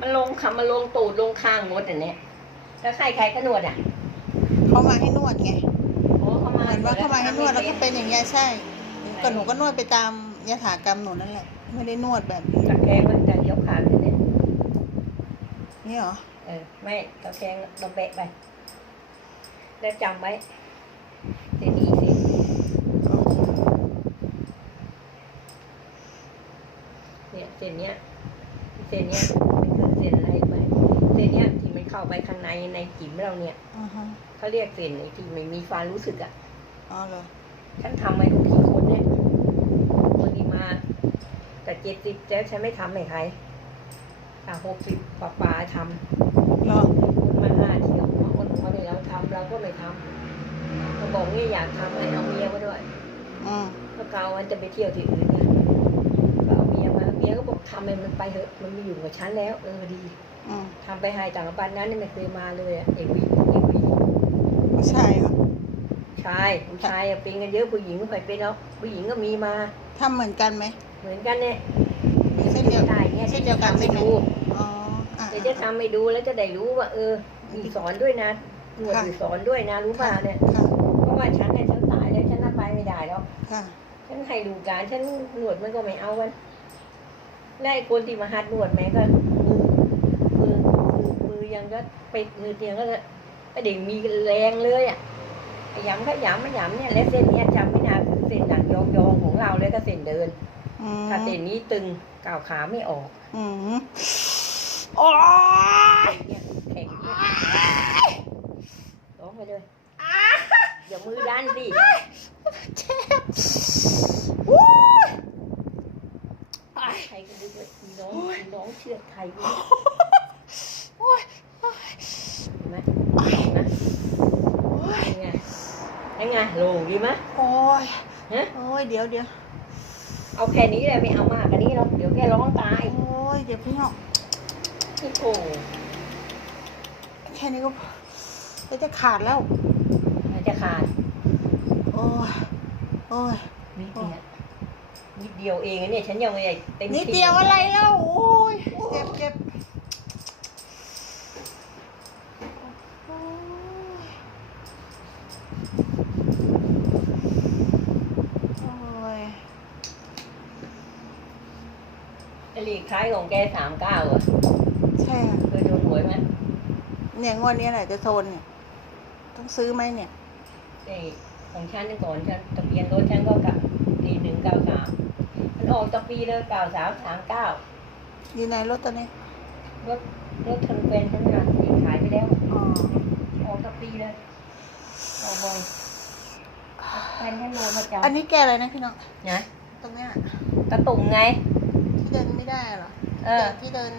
มันลงคำมันลงตูดลงคางหมดอันเนี้ยแล้วใครใครก็นวดอะเขามาให้นวดไงโอ้เขาเหมามือนว่าเขามาให้นวดแล้วก็เป็นอย่างเงี้ยใช่ก็หนูก็นวดไปตามยถากรรมหนูนั่นแหละ ไม่ได้นวดแบบนี้ตะแคงมันจะยกขาขึ้นเนี่ยนี่เหรอเออไม่ตะแคงเราเบะไปแล้วจำไว้เดี๋ยวนี้สิเนี่ยเส้นเนี้ยเส้นเนี้ยมันคือ เส้นอะไรไหมเส้นเนี้ยที่มันเข้าไปข้างในในจิ๋มเราเนี่ยอือฮะเขาเรียกเส้นไอ้ที่ไม่มีความรู้สึกอะอ๋อเหรอฉันทำมาทุกทีคนเนี่ยคนนี้มาแต่เจ็ดสิบแล้วฉันไม่ทำให้ใครแต่หกสิบป่าป่าๆทำเหรอคนมาห้าเที่ยวมาคนมาเลยเราทำเราก็ไม่ทำเราบอกนี่อยากทำให้เอาเมียมาด้วยอืม เพราะเกาวันจะไปเที่ยวที่อื่นำให้มันไปเถอะมันมีอยู่กับฉันแล้ว เออดีอืมทำไปให้ต่างปันนั้นนี่ไม่เคยมาเลยอะเอกวีเอกวีผู้ชายเหรอชายผู้ชายอะเป็นกันเยอะผู้หญิงไม่ค่อยเป็นหรอกผู้หญิงก็มีมาทำเหมือนกันไหมเหมือนกันเนี่ยเส้นเดียว ได้เนี่ยเส้นเดียวกันทำใช่ให้ไหมดูอ๋ออะเดี๋ยวจะทำให้ดูแล้วจะได้รู้ว่า เออมีสอนด้วยนะหนวดมีสอนด้วยนะรู้ป่ะเนี่ยค่ะเพราะว่าฉันเนี่ยฉันตายแล้วฉันน่ะไปไม่ได้หรอกค่ะ ฉันให้ดูการฉันหนวดมันก็ไม่เอาวัน และไอ้คนที่มาหัดหนวดแม่ก็มือมือมือมือยังก็ไปมือเตียงก็จะไอ้เด็กมีแรงเลยอะไอ้ย้ำก็ย้ำไม่ย้ำเนี่ยและเส้นเนี้ยจำไม่นานคือเส้นหลังยองยองๆของเราแล้วก็เส้นเดินอืมถ้าเส้นนี้ตึงก้าวขาไม่ออกอืมโอ้ยเนี่ยแข็งเนี่ยร้องไปเลยอย่ามือดันสิเจ็บวู้ย ใครก็ดูว่าอีน้องอีน้อง เชื่อดใครวะโอ้ยโอ้ยเห็นไหมนะยังไงยังไงโล่งดีไหมโอ้ยฮะโอ้ยเดี๋ยวเดี๋ยวเอาแค่นี้เลยไม่เอามากกว่านี้หรอกเดี๋ยวแค่ร้องตายโอ้ยเดี๋ยวพี่น้องนี่โอ้แค่นี้ก็ก็จะขาดแล้วมันจะขาด โอ้ยโอ้ยนิดเดียว นิดเดียวเองอะเนี่ยฉันยังไม่ได้เต็มนิดที่เดียวอะไรแล้วโอ้ยเจ็บเจ็บโอ้ยโอ้ยจะหลีกท้ายของแกสามเก้าอะใช่ค่ะเคยโดนหวยไหมเนี่ยงวดนี้แหละจะโซนเนี่ย ต้องซื้อไหมเนี่ยไอ้ของฉันนี่ก่อนฉันทะเบียนรถฉันก็กับ ปีหนึ่งเก้าสามมันออกต่อปีเลยเก้าสามสามเก้าอยู่ในรถตัวนี้รถรถทันเป็นฉันนะที่ขายไปแล้วอ๋อออกต่อปีเลยออกบ่อยแฟนฉันโดนประจำอันนี้แกอะไรนะพี่น้องนะตรงเนี้ยกระตุ่งไง ที่เดินไม่ได้เหรอเออ ที่เดิน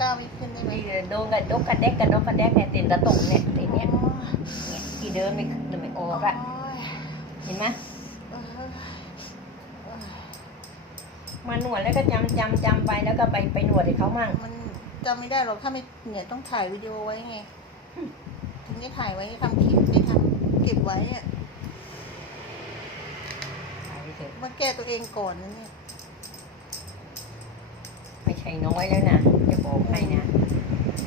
ก้าวไม่ขึ้นได้ไหมที่โดนกระดกกระแดกกระดกกระแดกเนี่ยติดกระตุ่งเนี่ยติดเนี่ยโอ้ยเนี่ยที่เดินไม่ขึ้นไม่ออกอะโอ้ยเห็นไหมโอ้ยโอ้ย มาหนวดแล้วก็จำจำจำไปแล้วก็ไปไปหนวดให้เขามั่งมันจำไม่ได้หรอกถ้าไม่เนี่ยต้องถ่ายวิดีโอไว้ไงถึงจะถ่ายไว้ทำคลิปไปทำเก็บไว้อะถ่ายไปเถอะมาแก้ตัวเองก่อนนะเนี่ยไม่ใช่น้อยแล้วนะจะบอกให้นะ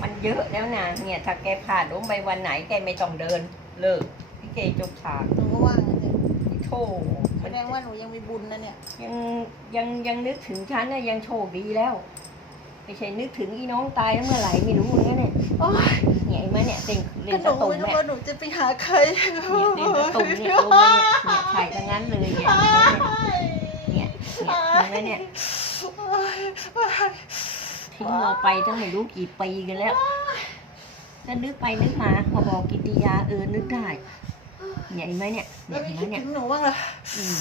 มันเยอะแล้วนะเนี่ย ถ้าแกผ่านล้มไปวันไหนแกไม่ต้องเดิน เลิกพี่เกจบฉากหนูก็ว่างั้นเนี่ย โธ่แสมันดงว่าหนูยังมีบุญนะเนี่ย ยังยังยังนึกถึงฉันนะยังโชคดีแล้วไม่ใช่นึกถึงอีน้องตายแล้วเมื่อไหร่ไม่รู้เลยเนี่ยโอ้ยเนี่ยไอ้มาเนี่ยเต็งเล่ก็นหตะนูตุ่มไม่รู้เนี่ยว่าหนูจะไปหาใครเนี่ยเล่นตะตุ่มเนี่ยลงมาเนี่ยเนี่ยไข่ทั้งนั้นเลยเนี่ยเนี่ยเนี่ยเนี่ยเนี่ยทิ้งเราไปตั้งไม่รู้กี่ปีกันแล้วก็นึกไปนึกมาพอบอกกิติยาเออนึกได้ เนี่ยเห็นไหมเนี่ยแล้เนี่วยไม่เห็นไหมคิดเนี่ยถึงหนูบ้างเหรออืม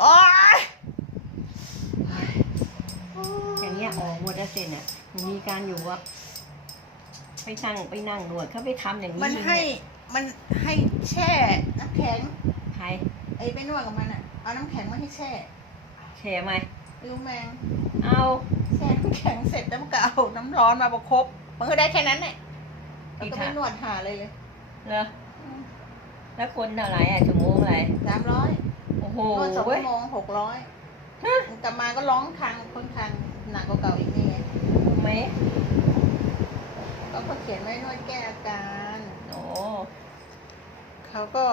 โอ๊ยอย่างเงี้ยออกหมดแล้วเสร็จเนี่ยมีการอยู่ว่าไปนั่งไปนั่งนวดเขาไปทำอย่างนี้มันให้มันให้แช่น้ำแข็งใครไอ้ไปนวดกับมันอะเอาน้ำแข็งมาให้แช่แชร์ไหมรู้แมงเอาแช่น้ำแข็งเสร็จแล้วมันก็เอาน้ำร้อนมาประคบมันก็ได้แค่นั้นแหละแล้วอีกก็ค่ะไม่นวดหาเลยเลยเหรอ แล้วคนเท่าไหร่อะชั่วโมงอะไรสามร้อยโอ้โหนวดสองเว้ยชั่วโมงหกร้อยกลับมาก็ร้องทางคนทางหนักกว่าเก่าอีกนี่ไงถูกไหมเขียนไว้นวดแก้อาการอ๋อเขาก็